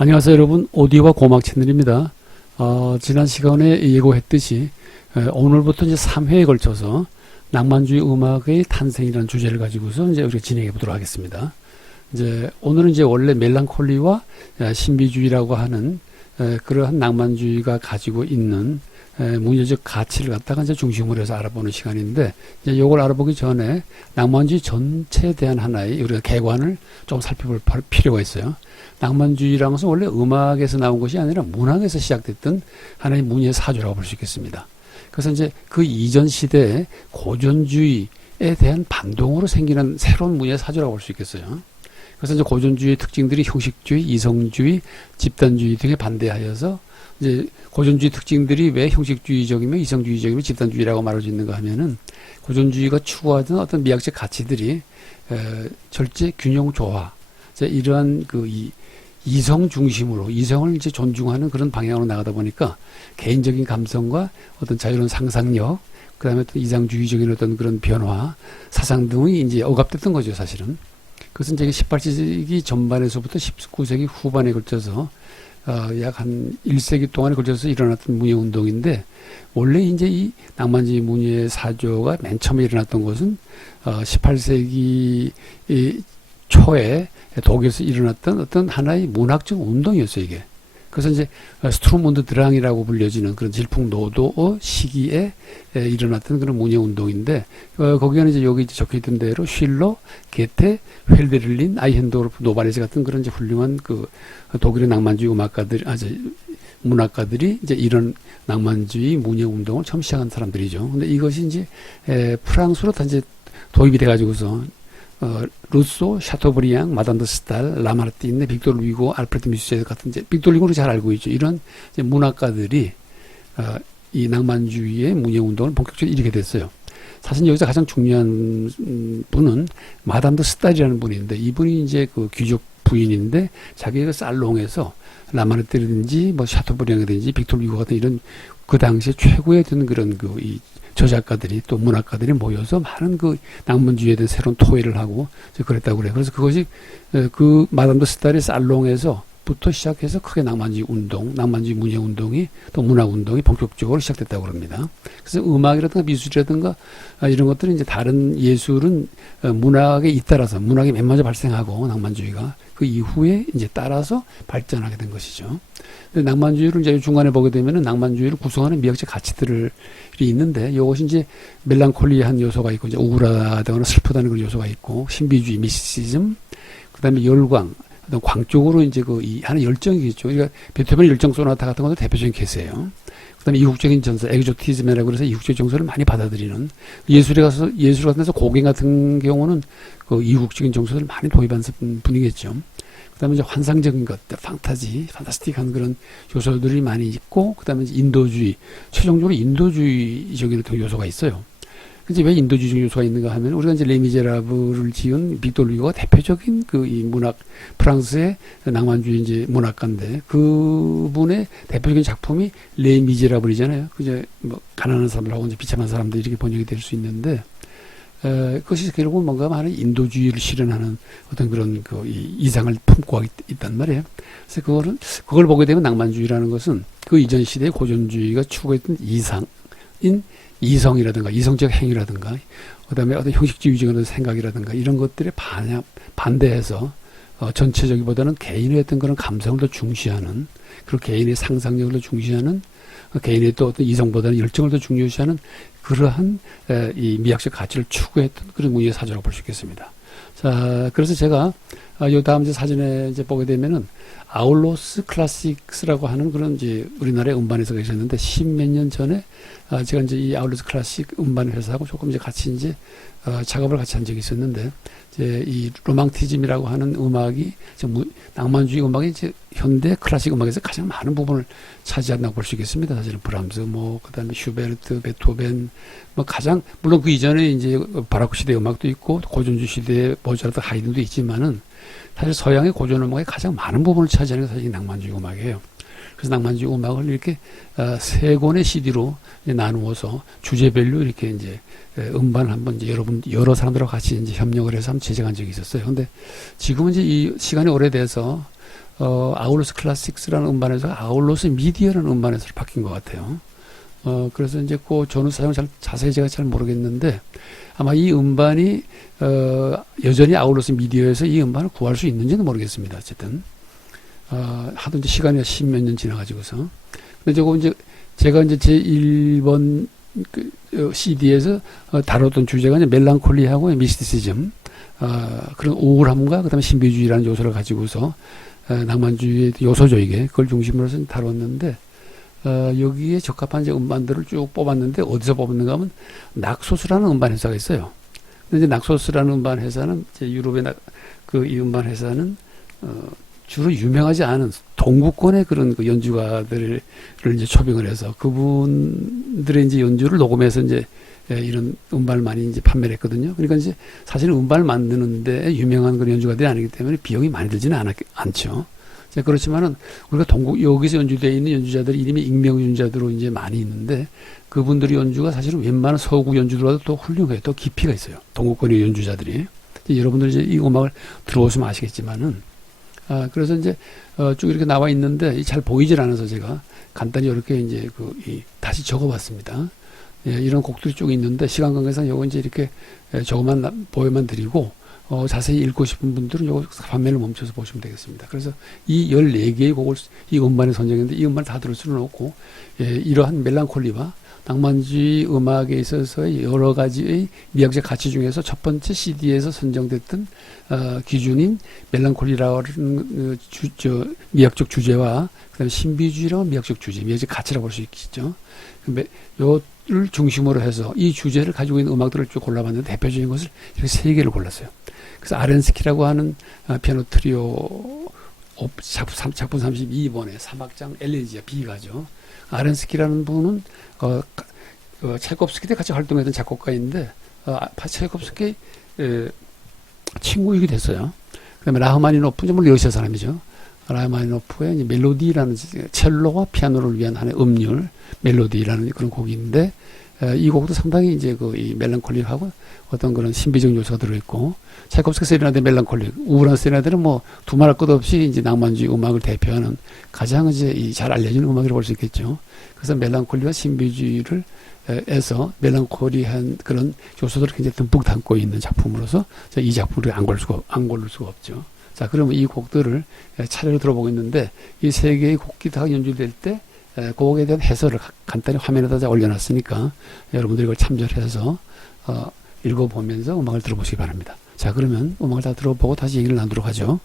안녕하세요 여러분, 오디오와 고막 채널입니다. 지난 시간에 예고했듯이 오늘부터 이제 3회에 걸쳐서 낭만주의 음악의 탄생이라는 주제를 가지고서 이제 우리가 진행해 보도록 하겠습니다. 오늘은 이제 원래 멜랑콜리와 신비주의라고 하는 그러한 낭만주의가 가지고 있는 문화적 가치를 갖다가 이제 중심으로 해서 알아보는 시간인데, 이제 이걸 알아보기 전에 낭만주의 전체에 대한 하나의 우리가 개관을 좀 살펴볼 필요가 있어요. 낭만주의라는 것은 원래 음악에서 나온 것이 아니라 문학에서 시작됐던 하나의 문예의 사조라고 볼 수 있겠습니다. 그래서 이제 그 이전 시대에 고전주의에 대한 반동으로 생기는 새로운 문예의 사조라고 볼 수 있겠어요. 그래서 이제 고전주의의 특징들이 형식주의, 이성주의, 집단주의 등에 반대하여서 이제 고전주의 특징들이 왜 형식주의적이며 이성주의적이며 집단주의라고 말할 수 있는가 하면은, 고전주의가 추구하던 어떤 미학적 가치들이 절제, 균형, 조화, 이러한 이성 중심으로 이성을 이제 존중하는 그런 방향으로 나가다 보니까 개인적인 감성과 어떤 자유로운 상상력, 그다음에 또 이상주의적인 어떤 그런 변화, 사상 등이 이제 억압됐던 거죠, 사실은. 그것은 이제 18세기 전반에서부터 19세기 후반에 걸쳐서 약 한 1세기 동안에 걸쳐서 일어났던 문예 운동인데, 원래 이제 이 낭만주의 문예 사조가 맨 처음에 일어났던 것은 18세기 초에 독일에서 일어났던 어떤 하나의 문학적 운동이었어요, 이게. 그래서 이제 스트루문드 드랑이라고 불려지는 그런 질풍노도의 시기에 일어났던 그런 문예 운동인데, 거기에는 이제 여기 적혀있던 대로 쉴러, 게테, 헬베를린, 아이헨도르프, 노바레스 같은 그런 이제 훌륭한 독일의 낭만주의 문학가들이 이제 이런 낭만주의 문예 운동을 처음 시작한 사람들이죠. 근데 이것이 이제 프랑스로 다 이제 도입이 돼가지고서 루소, 샤토브리앙, 마담 드 스탈, 라마르티네, 빅토르 위고, 알프레드 뮤세 같은 이제 빅토르 위고를 잘 알고 있죠. 이런 이제 문학가들이 이 낭만주의의 문예 운동을 본격적으로 일으키게 됐어요. 사실 여기서 가장 중요한 분은 마담 드 스탈이라는 분인데, 이분이 이제 그 귀족 부인인데, 자기가 살롱에서 라마르티든지 뭐 샤토브리앙이든지 빅토르 위고 같은 이런 그 당시에 최고의 그런 이 저작가들이 또 문학가들이 모여서 많은 낭만주의에 대한 새로운 토의를 하고 그랬다고 그래요. 그래서 그것이 마담 드 스탈의 살롱에서부터 시작해서 크게 낭만주의 운동, 낭만주의 문예 운동이 또 문학 운동이 본격적으로 시작됐다고 합니다. 그래서 음악이라든가 미술이라든가 이런 것들은 이제 다른 예술은 문학에 잇따라서, 문학이 맨 먼저 발생하고 낭만주의가 그 이후에 이제 따라서 발전하게 된 것이죠. 근데 낭만주의를 이제 중간에 보게 되면은 낭만주의를 구성하는 미학적 가치들이 있는데, 이것이 이제 멜랑콜리한 요소가 있고, 이제 우울하다거나 슬프다는 그런 요소가 있고, 신비주의, 미스티시즘, 그 다음에 열광, 어떤 광적으로 이제 하는 열정이겠죠. 그러니까 베토벤의 열정 소나타 같은 것도 대표적인 케이스예요. 그 다음에 이국적인 전서, 엑조티즘이라고 해서 이국적 정서를 많이 받아들이는, 예술 같은 데서 고갱 같은 경우는 이국적인 정서를 많이 도입한 분이겠죠. 그 다음에 이제 환상적인 것들, 판타스틱한 그런 요소들이 많이 있고, 그 다음에 인도주의, 최종적으로 인도주의적인 어떤 요소가 있어요. 이제 왜 인도주의적 요소가 있는가 하면, 우리가 이제 레미제라블을 지은 빅토르 위고가 대표적인 이 문학, 프랑스의 낭만주의 이제 문학가인데, 그분의 대표적인 작품이 레미제라블이잖아요. 그제 뭐 가난한 사람들하고 이제 비참한 사람들 이렇게 번역이 될 수 있는데, 그것이 결국 뭔가 하는 인도주의를 실현하는 어떤 그런 이상을 품고 있단 말이에요. 그래서 그걸 보게 되면 낭만주의라는 것은 그 이전 시대의 고전주의가 추구했던 이성이라든가 이성적 행위라든가, 그 다음에 어떤 형식주의적인 생각이라든가 이런 것들에 반대해서 전체적이보다는 개인의 어떤 그런 감성을 더 중시하는, 그리고 개인의 상상력을 더 중시하는, 개인의 또 어떤 이성보다는 열정을 더 중요시하는 그러한 이 미학적 가치를 추구했던 그런 문예 사조라고 볼 수 있겠습니다. 자, 그래서 제가 요 다음 이제 사진에 이제 보게 되면은 아울로스 클래식스라고 하는 그런 이제 우리나라의 음반에서 계셨는데, 10몇 년 전에 제가 이제 이 아울로스 클래식 음반 회사하고 조금 이제 같이 이제 작업을 같이 한 적이 있었는데, 이제 이 로망티즘이라고 하는 음악이 낭만주의 음악이 이제 현대 클래식 음악에서 가장 많은 부분을 차지한다고 볼 수 있겠습니다. 사실은 브람스, 그다음에 슈베르트, 베토벤, 가장 물론 그 이전에 이제 바로크 시대 음악도 있고 고전주 시대의 모차르트, 하이든도 있지만은, 사실 서양의 고전 음악의 가장 많은 부분을 차지하는 게 사실 낭만주의 음악이에요. 그래서 낭만주의 음악을 이렇게 세 권의 CD로 나누어서 주제별로 이렇게 이제 음반을 한번 이제 여러 사람들하고 같이 이제 협력을 해서 한번 제작한 적이 있었어요. 근데 지금은 이제 이 시간이 오래돼서 아울러스 클래식스라는 음반에서 아울러스 미디어라는 음반에서 바뀐 것 같아요. 그래서 이제 그 전후 사정 자세히 제가 잘 모르겠는데 아마 이 음반이 여전히 아울러스 미디어에서 이 음반을 구할 수 있는지는 모르겠습니다. 어쨌든 하도 이제 시간이 10몇 년 지나가지고서. 근데 저거 이제 제가 이제 제 1번 CD에서 다뤘던 주제가 이제 멜랑콜리하고 미스티시즘, 그런 우울함과 그다음에 신비주의라는 요소를 가지고서 낭만주의의 요소죠 이게. 그걸 중심으로 해서 다뤘는데 여기에 적합한 이제 음반들을 쭉 뽑았는데 어디서 뽑았는가 하면 낙소스라는 음반 회사가 있어요. 근데 이제 낙소스라는 음반 회사는 이제 유럽의 이 음반 회사는 주로 유명하지 않은 동구권의 그런 그 연주가들을 이제 초빙을 해서 그분들의 이제 연주를 녹음해서 이제 이런 음반을 많이 이제 판매를 했거든요. 그러니까 이제 사실은 음반을 만드는데 유명한 그런 연주가들이 아니기 때문에 비용이 많이 들지는 않죠. 그렇지만은 우리가 여기서 연주되어 있는 연주자들이 이름이 익명 연주자들로 이제 많이 있는데 그분들의 연주가 사실은 웬만한 서구 연주들보다 더 훌륭해요. 더 깊이가 있어요. 동구권의 연주자들이. 여러분들 이제 이 음악을 들어보시면 아시겠지만은 그래서 이제 쭉 이렇게 나와 있는데 잘 보이질 않아서 제가 간단히 이렇게 이제 다시 적어봤습니다. 예, 이런 곡들이 쭉 있는데 시간 관계상 요거 이제 이렇게 저것만 보여만 드리고 자세히 읽고 싶은 분들은 요거 화면을 멈춰서 보시면 되겠습니다. 그래서 이 14개의 곡을 이 음반에 선정했는데 이 음반을 다 들을 수는 없고 이러한 멜랑콜리와 낭만주의 음악에 있어서의 여러 가지의 미학적 가치 중에서 첫 번째 CD에서 선정됐던 기준인 멜랑콜리라는 미학적 주제와 그다음에 신비주의라는 미학적 주제, 미학적 가치라고 볼 수 있겠죠. 요를 중심으로 해서 이 주제를 가지고 있는 음악들을 쭉 골라봤는데 대표적인 것을 이렇게 3개를 골랐어요. 그래서 아렌스키라고 하는 피아노 트리오 작품 32번에 3악장 엘레지아 B가죠. 아렌스키라는 분은 찰콥스키 때 같이 활동했던 작곡가인데 찰콥스키 친구이기도 했어요. 그다음에 라흐마니노프, 물론 러시아 사람이죠. 라흐마니노프의 멜로디라는 첼로와 피아노를 위한 하나의 음률 멜로디라는 그런 곡인데 이 곡도 상당히 이제 이 멜랑콜릭하고 어떤 그런 신비적 요소가 들어있고 차이콥스키 세레나데 멜랑콜릭 우울한 세레나데는 뭐 두말할 것 없이 이제 낭만주의 음악을 대표하는 가장 이제 잘 알려진 음악이라고 볼 수 있겠죠. 그래서 멜랑콜리와 신비주의를 에서 멜랑콜리한 그런 요소들을 굉장히 듬뿍 담고 있는 작품으로서 이 작품을 안 고를 수가 없죠. 자, 그러면 이 곡들을 차례로 들어보고 있는데 이 3개의 곡이 다 연주될 때 곡에 대한 해설을 간단히 화면에다 올려놨으니까 여러분들이 이걸 참조해서 읽어보면서 음악을 들어보시기 바랍니다. 자, 그러면 음악을 다 들어보고 다시 얘기를 나누도록 하죠.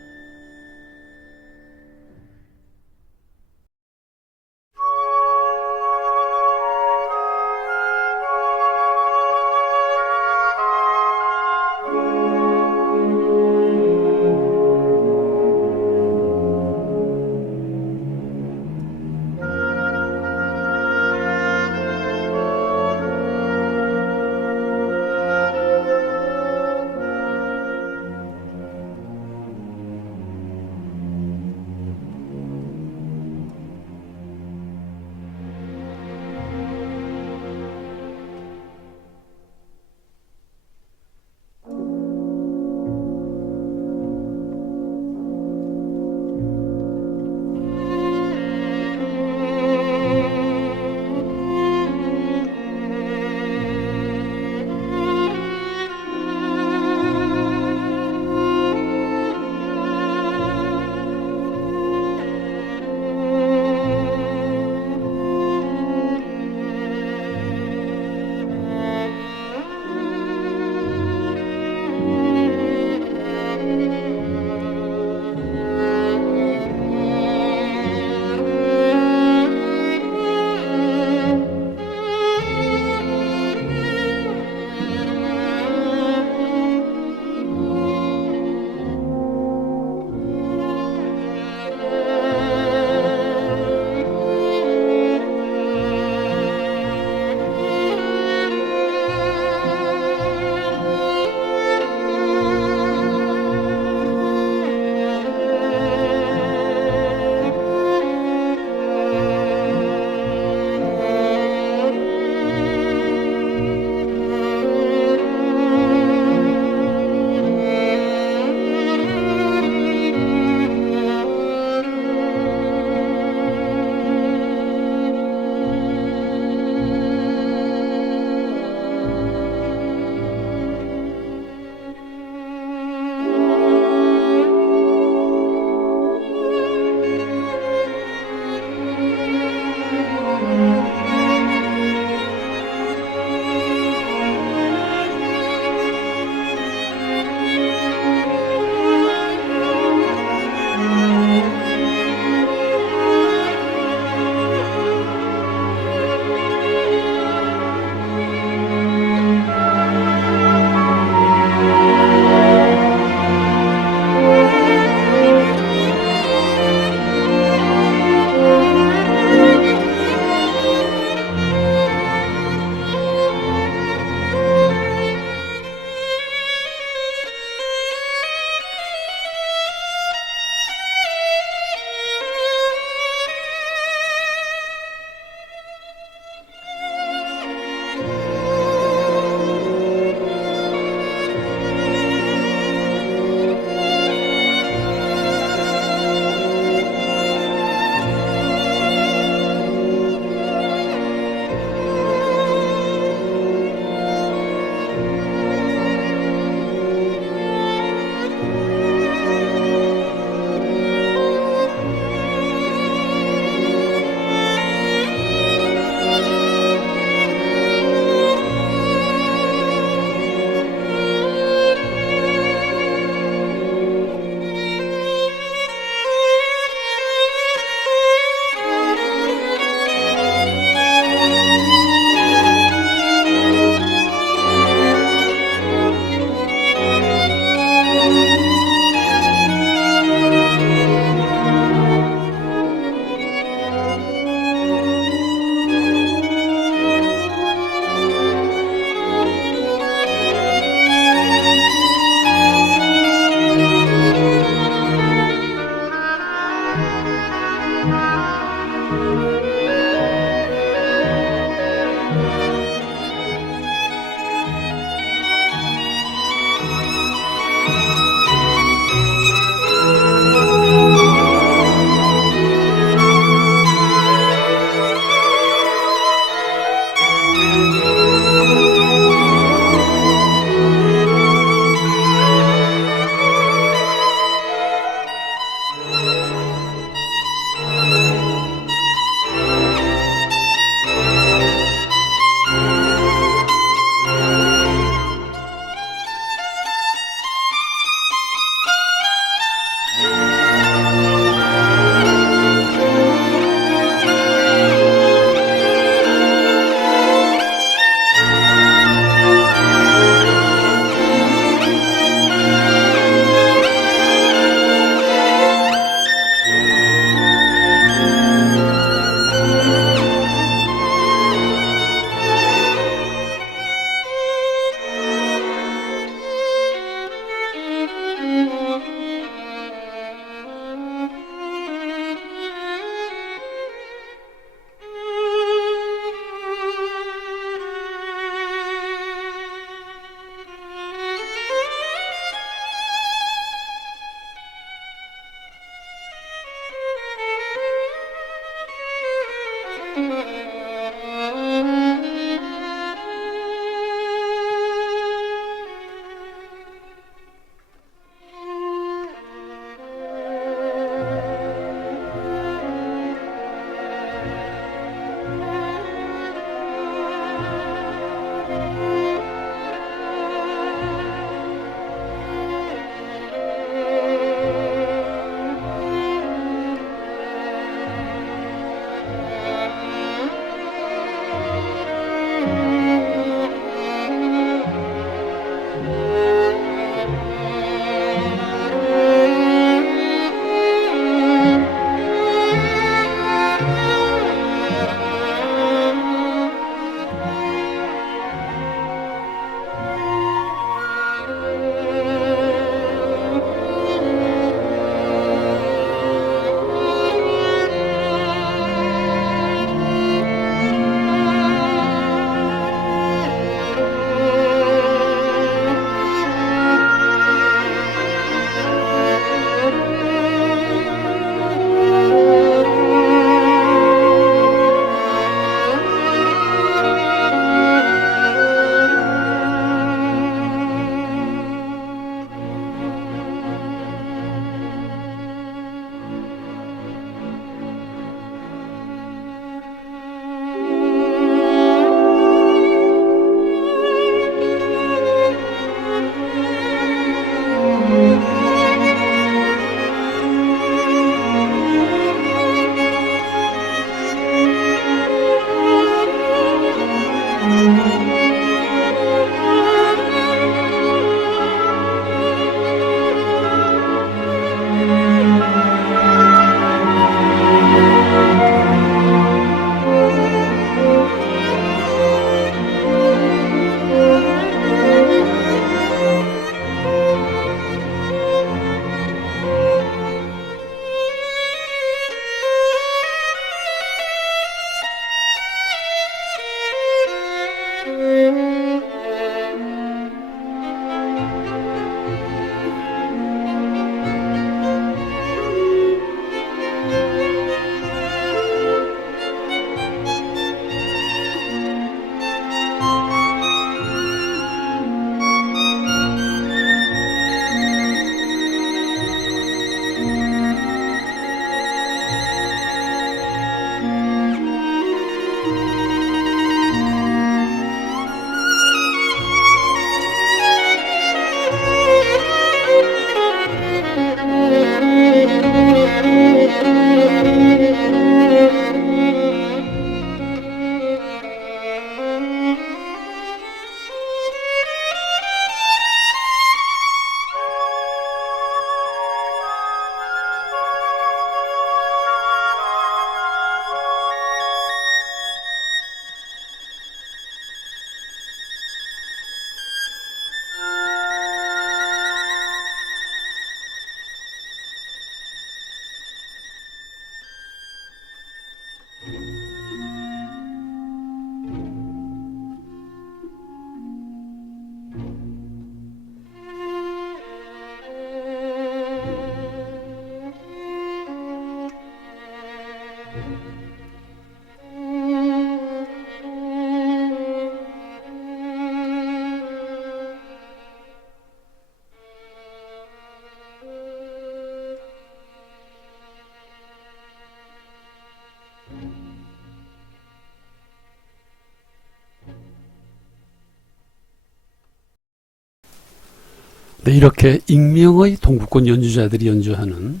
네, 이렇게 익명의 동구권 연주자들이 연주하는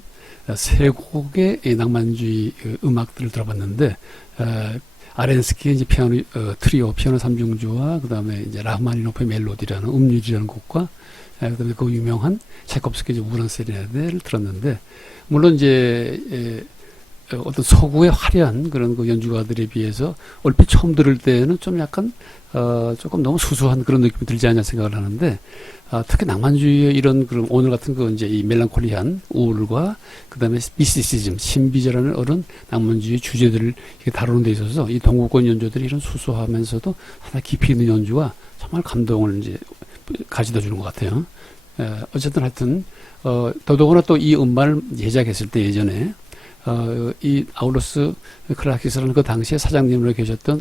세 곡의 낭만주의 음악들을 들어봤는데, 아렌스키의 이제 피아노 트리오, 피아노 3중주와 그다음에 이제 라흐마니노프의 멜로디라는 음률이라는 곡과 그다음에 그 유명한 차이콥스키의 우울한 세레나데를 들었는데, 물론 이제 어떤 서구의 화려한 그런 그 연주가들에 비해서 얼핏 처음 들을 때는 좀 약간 조금 너무 수수한 그런 느낌이 들지 않냐 생각을 하는데, 특히 낭만주의의 이런 그런 오늘 같은 그 이제 이 멜랑콜리한 우울과 그다음에 미스티시즘, 신비주의라는 어른 낭만주의 주제들을 이렇게 다루는 데 있어서 이 동구권 연주들이 이런 수수하면서도 하나 깊이 있는 연주가 정말 감동을 이제 가져다 주는 것 같아요. 어쨌든 하여튼 더더구나 또 이 음반을 제작했을 때 예전에 이 아울러스 클라키스라는 그 당시에 사장님으로 계셨던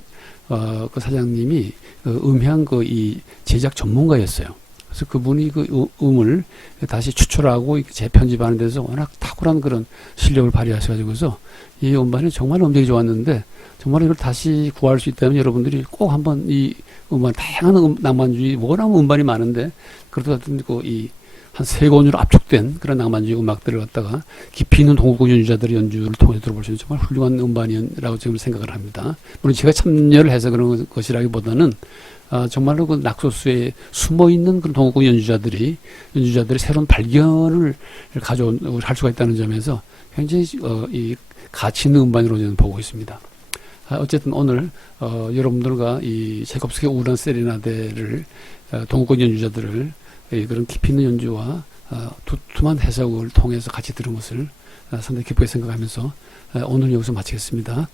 그 사장님이 음향 이 제작 전문가였어요. 그래서 그분이 그 음을 다시 추출하고 재편집하는 데서 워낙 탁월한 그런 실력을 발휘하셔가지고서 이 음반이 정말 음색이 좋았는데, 정말 이걸 다시 구할 수 있다면 여러분들이 꼭 한번 이 음반, 다양한 낭만주의, 워낙 음반이 많은데, 그래도 하여튼 한 세 권으로 압축된 그런 낭만주의 음악들을 갖다가 깊이 있는 동구권 연주자들의 연주를 통해서 들어볼 수 있는 정말 훌륭한 음반이라고 지금 생각을 합니다. 물론 제가 참여를 해서 그런 것이라기보다는 정말로 그 낙소수에 숨어있는 그런 동구권 연주자들이 새로운 발견을 할 수가 있다는 점에서 굉장히 이 가치 있는 음반으로 저는 보고 있습니다. 어쨌든 오늘 여러분들과 이 차이콥스키의 우울한 세레나데를 동구권 연주자들을 그런 깊이 있는 연주와 두툼한 해석을 통해서 같이 들은 것을 상당히 기쁘게 생각하면서 오늘 여기서 마치겠습니다.